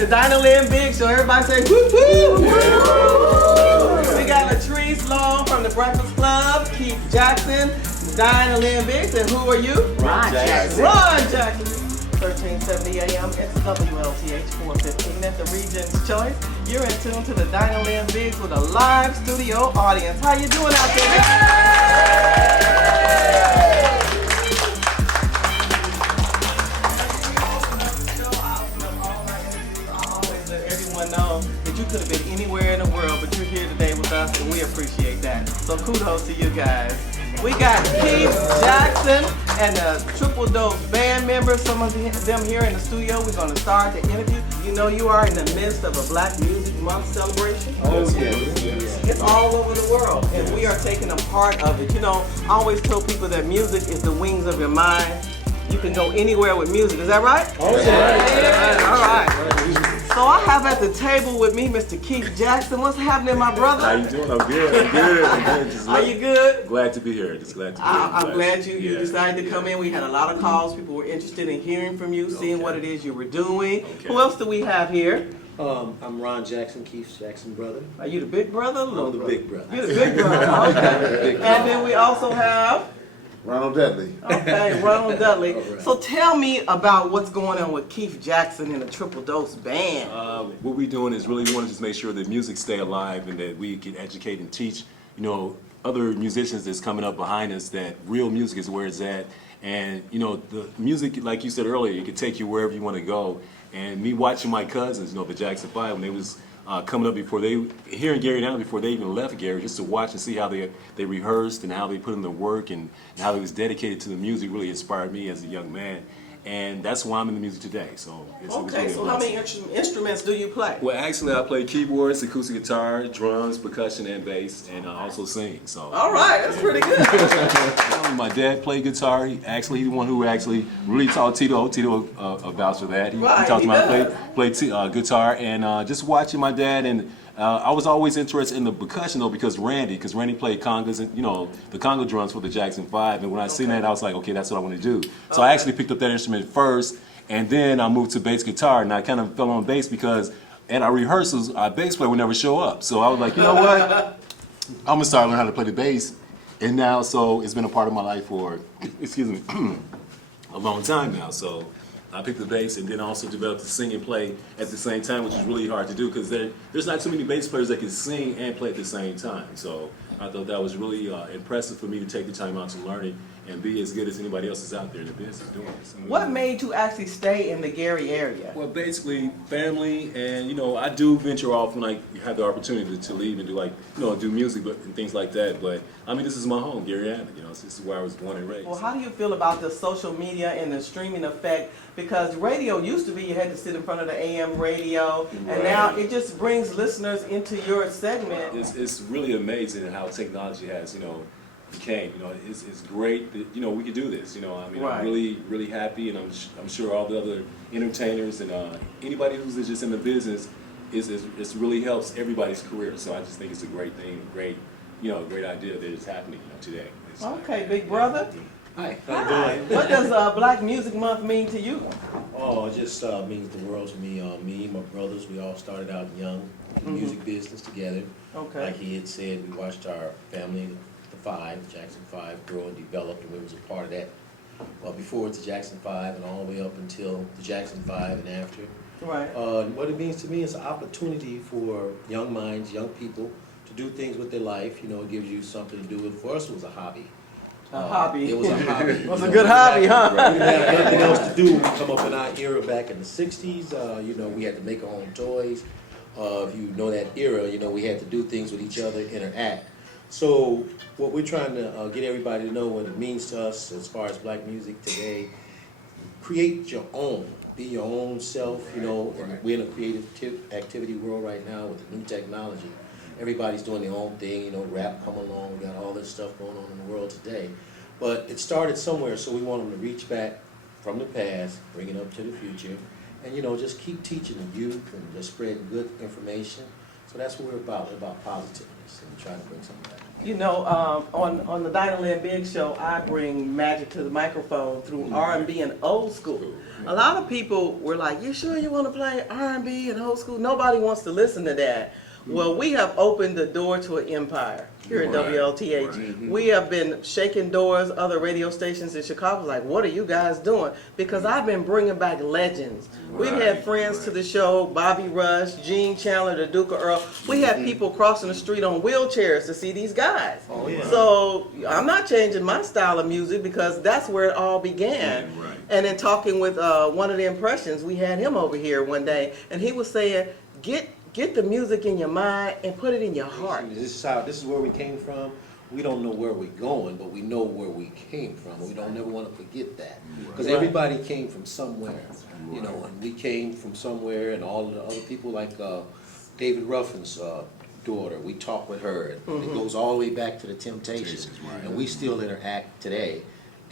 at the Dinahlynn Biggs Show. Everybody say whoop whoop. We got Latrice Long from the Breakfast Club, Keith Jackson, Dinahlynn Biggs, and who are you? Ron Jackson. Ron Jackson. 1370 AM, it's WLTH 415 at the Region's Choice. You're in tune to the Dinahlynn Biggs with a live studio audience. How you doing out there? Know that you could have been anywhere in the world, but you're here today with us, and we appreciate that. So kudos to you guys. We got Keith Jackson and the Triple Dose band members, some of them here in the studio. We're going to start the interview. You know you are in the midst of a Black Music Month celebration. Oh, yes. It's all over the world, and we are taking a part of it. You know, I always tell people that music is the wings of your mind. You can go anywhere with music. Is that right? Oh, yeah. All right. So I have at the table with me Mr. Keith Jackson. What's happening, my brother? How you doing? I'm good. Are you good? Glad to be here. Just glad to be here. I'm glad you decided to come in. We had a lot of calls. People were interested in hearing from you, seeing what it is you were doing. Okay. Who else do we have here? I'm Ron Jackson, Keith Jackson brother. Are you the big brother? I'm the big brother. You're the big brother. Okay. And then we also have Ronald Dudley. Okay, Ronald Dudley. Right. So tell me about what's going on with Keith Jackson and the Triple Dose band. What we're doing is really we want to just make sure that music stay alive and that we can educate and teach, you know, other musicians that's coming up behind us that real music is where it's at. And, you know, the music, like you said earlier, it can take you wherever you want to go. And me watching my cousins, you know, the Jackson 5, when they was coming up here in Gary now before they even left Gary, just to watch and see how they rehearsed and how they put in the work and how they was dedicated to the music really inspired me as a young man. And that's why I'm in the music today. So Okay, so how many instruments do you play? Well, actually, I play keyboards, acoustic guitar, drums, percussion, and bass, and I also sing. So. All right, that's pretty good. My dad played guitar. He's the one who actually really taught Tito about for that. He taught me how to play guitar, and just watching my dad and. I was always interested in the percussion though because Randy played congas and the conga drums for the Jackson 5, and when I seen that I was like, okay, that's what I want to do. So I actually picked up that instrument first, and then I moved to bass guitar, and I kind of fell on bass because at our rehearsals our bass player would never show up. So I was like, you know what, I'm gonna start learning how to play the bass, and now so it's been a part of my life for a long time now. So I picked the bass and then also developed the sing and play at the same time, which is really hard to do because there's not too many bass players that can sing and play at the same time. So I thought that was really impressive for me to take the time out to learn it and be as good as anybody else is out there in the business doing it. What made you actually stay in the Gary area? Well, basically family, and I do venture off when I have the opportunity to leave and do do music and things like that. But I mean, this is my home, Gary. This is where I was born and raised. Well, how do you feel about the social media and the streaming effect? Because radio used to be you had to sit in front of the AM radio, and now it just brings listeners into your segment. It's really amazing how technology has became. It's great that we could do this. I'm really happy, and I'm sure all the other entertainers and anybody who's just in the business it really helps everybody's career. So I just think it's a great thing, great idea that it's happening today. Okay, big brother. Hi. What does Black Music Month mean to you? Oh, it just means the world to me. Me and my brothers, we all started out young in the music business together. Okay. Like he had said, we watched our family, the Jackson 5, grow and develop, and we was a part of that. Well, before it's the Jackson 5 and all the way up until the Jackson 5 and after. Right. What it means to me is an opportunity for young minds, young people to do things with their life. It gives you something to do. For us, it was a hobby. A hobby. It was a hobby. It was a good hobby, huh? We didn't have nothing else to do when we come up in our era back in the 60s. We had to make our own toys. If you know that era, we had to do things with each other, interact. So what we're trying to get everybody to know what it means to us as far as black music today, create your own. Be your own self, and we're in a creative activity world right now with the new technology. Everybody's doing their own thing, rap come along, we got all this stuff going on in the world today. But it started somewhere, so we want them to reach back from the past, bring it up to the future, and just keep teaching the youth and just spread good information. So that's what we're about positiveness and trying to bring something back. You know, on the Dinahlynn Biggs Show, I bring magic to the microphone through R&B and old school. A lot of people were like, "You sure you want to play R&B and old school?" Nobody wants to listen to that. Well, we have opened the door to an empire here at WLTH. We have been shaking doors. Other radio stations in Chicago like, "What are you guys doing?" Because I've been bringing back legends. We've had friends to the show, Bobby Rush, Gene Chandler, the Duke of Earl. We had people crossing the street on wheelchairs to see these guys. So I'm not changing my style of music because that's where it all began. And in talking with one of the impressions, we had him over here one day, and he was saying, get the music in your mind and put it in your heart. This is where we came from. We don't know where we're going, but we know where we came from. We don't never want to forget that. Because everybody came from somewhere, you know, and we came from somewhere, and all the other people like David Ruffin's daughter, we talk with her. And it goes all the way back to the Temptations. And we still interact today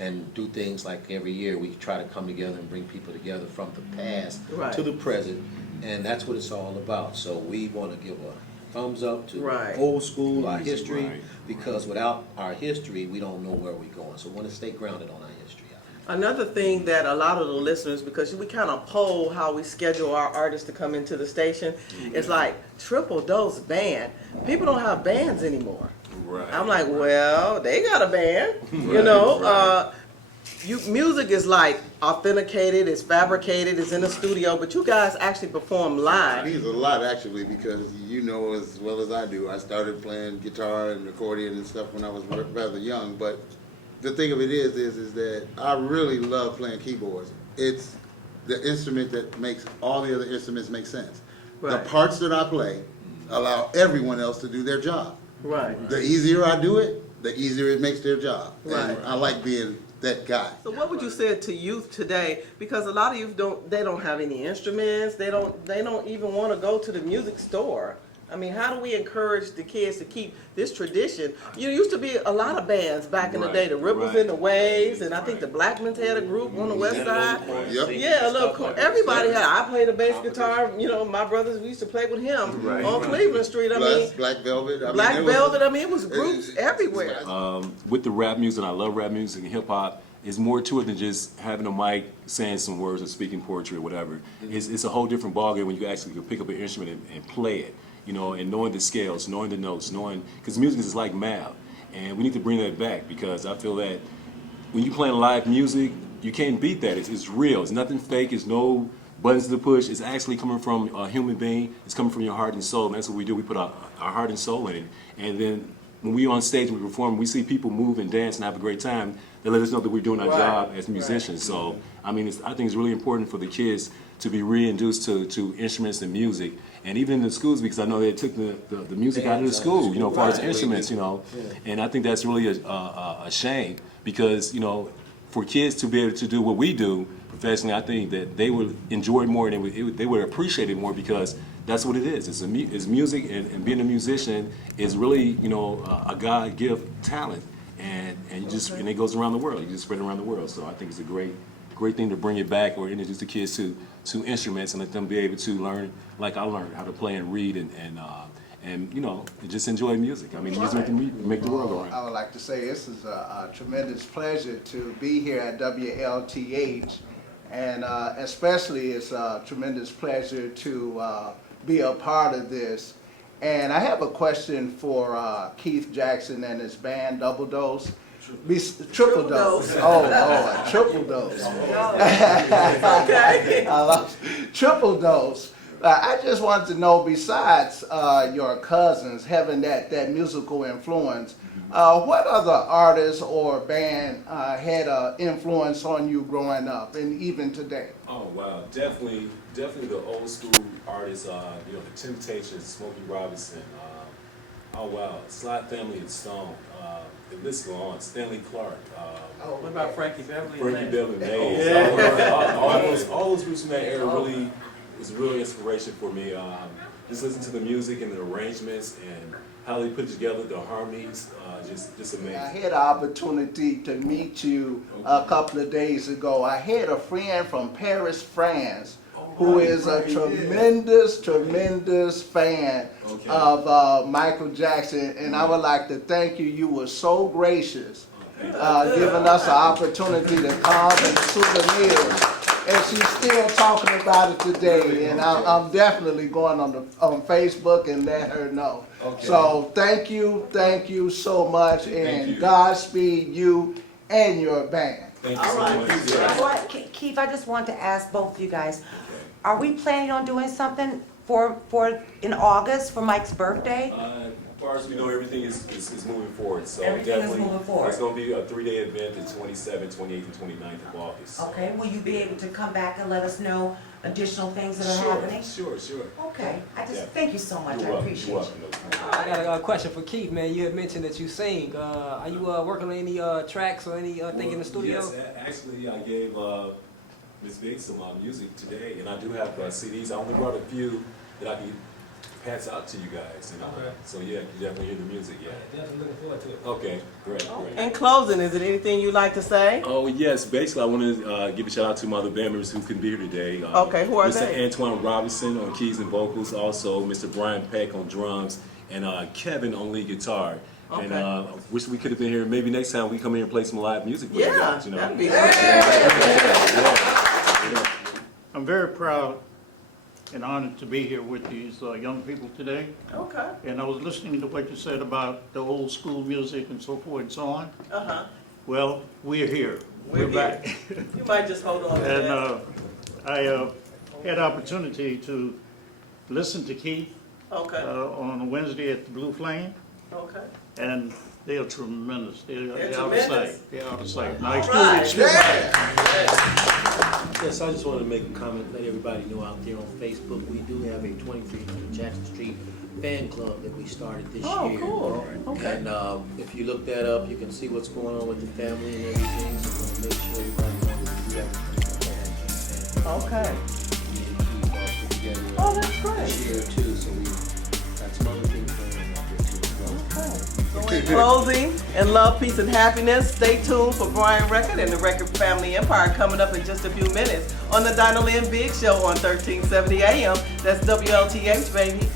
and do things like every year we try to come together and bring people together from the past to the present. And that's what it's all about. So we want to give a thumbs up to old school, our history, because without our history, we don't know where we're going. So we want to stay grounded on our history. Another thing that a lot of the listeners, because we kind of poll how we schedule our artists to come into the station, it's like Triple Dose Band. People don't have bands anymore. I'm like, well, they got a band, you know. Music is like authenticated, it's fabricated, it's in the studio, but you guys actually perform live. It means a lot actually, because you know as well as I do, I started playing guitar and accordion and stuff when I was rather young, but the thing of it is that I really love playing keyboards. It's the instrument that makes all the other instruments make sense. The parts that I play allow everyone else to do their job. The easier I do it, the easier it makes their job. And I like being that guy. So what would you say to youth today? Because a lot of youth don't have any instruments. They don't even want to go to the music store. I mean, how do we encourage the kids to keep this tradition? You used to be a lot of bands back in the day, the Ripples and the Waves, and I think the Blackmans had a group on the west side. Yeah, look, everybody had. I played a bass guitar. You know, my brothers, we used to play with him on Cleveland Street. I mean, Black Velvet. I mean, it was groups everywhere. With the rap music, I love rap music and hip hop. It's more to it than just having a mic, saying some words, or speaking poetry or whatever. It's a whole different ballgame when you actually can pick up an instrument and play it. You know, and knowing the scales, knowing the notes, because music is like math, and we need to bring that back, because I feel that when you're playing live music, you can't beat that. It's real. It's nothing fake. It's no buttons to push. It's actually coming from a human being. It's coming from your heart and soul, and that's what we do. We put our heart and soul in it, and then when we're on stage and we perform, we see people move and dance and have a great time. They let us know that we're doing our job as musicians. So, I mean, I think it's really important for the kids to be reintroduced to instruments and music, and even in the schools, because I know they took the music out of the school, you know, as far as instruments, you know, and I think that's really a shame, because, you know, for kids to be able to do what we do professionally, I think that they would enjoy it more, and they would appreciate it more, because that's what it is. It's music, and being a musician is really, you know, a God-given talent, and it goes around the world. You just spread it around the world. So I think it's a great thing to bring it back, or introduce the kids to instruments, and let them be able to learn, like I learned, how to play and read, and you know, just enjoy music. I mean, music can make the world go round. I would like to say this is a tremendous pleasure to be here at WLTH, and especially it's a tremendous pleasure to be a part of this. And I have a question for Keith Jackson and his band, Double Dose. Triple dose. Oh, Lord, triple dose. Okay. I love triple dose. I just wanted to know, besides your cousins having that musical influence, what other artists or band had an influence on you growing up and even today? Oh wow, definitely the old school artists. You know, the Temptations, Smokey Robinson. Oh wow, Sly Family and Stone. The list goes on. Stanley Clark. What about Frankie Beverly? Frankie Beverly, Mays. All those groups from that era really was a real inspiration for me. Just listen to the music and the arrangements and how they put together the harmonies. Just amazing. I had an opportunity to meet you a couple of days ago. I had a friend from Paris, France, who is a tremendous fan of Michael Jackson, and I would like to thank you. You were so gracious, giving us an opportunity to come and souvenirs. And she's still talking about it today, and I'm definitely going on Facebook and let her know. Okay. So thank you so much, and you. Godspeed you and your band. Thank you so much. You know what, Keith, I just want to ask both of you guys, are we planning on doing something for in August for Mike's birthday? As far as we know, everything is moving forward. So Everything is definitely, moving forward. it's going to be a 3-day event, the 27th, 28th, and 29th of August. Okay, will you be able to come back and let us know additional things that are happening? Sure. Okay, I just, Yeah. thank you so much, You're I welcome. appreciate You're you. welcome. I got a question for Keith, man. You had mentioned that you sing. Are you working on any tracks or anything in the studio? Yes, actually, I gave Ms. Biggs some music today, and I do have CDs. I only brought a few that I can pass out to you guys. And, Okay. so yeah, you definitely hear the music, yeah. Definitely looking forward to it. Okay, great. In closing, is it anything you'd like to say? Oh yes, basically I want to give a shout out to my other band members who couldn't be here today. Okay, who are Mr. they? Antoine Robinson on keys and vocals, also Mr. Brian Peck on drums, and Kevin on lead guitar. And Okay. wish we could have been here. Maybe next time we come here and play some live music with you Yeah, guys. You know. that'd be great. I'm very proud and honored to be here with these young people today. Okay. And I was listening to what you said about the old school music and so forth and so on. Uh-huh. Well, we're here. We're back. You might just hold on to that. And I had opportunity to listen to Keith Okay. on a Wednesday at the Blue Flame, Okay. and they are tremendous. They're out of tremendous. sight. They're out of sight. Now, Right. excuse me. Yes, I just wanted to make a comment, let everybody know out there on Facebook, we do have a 2300 Jackson Street fan club that we started this Oh, year. cool. Okay. And if you look that up, you can see what's going on with the family and everything, so we'll make sure everybody knows that we have Okay. put together Oh, that's great. this year too, so we got some other things going on out there too. So in closing, and love, peace, and happiness, stay tuned for Brian Record and the Record Family Empire coming up in just a few minutes on the Dinahlynn Biggs Show on 1370 AM. That's WLTH, baby.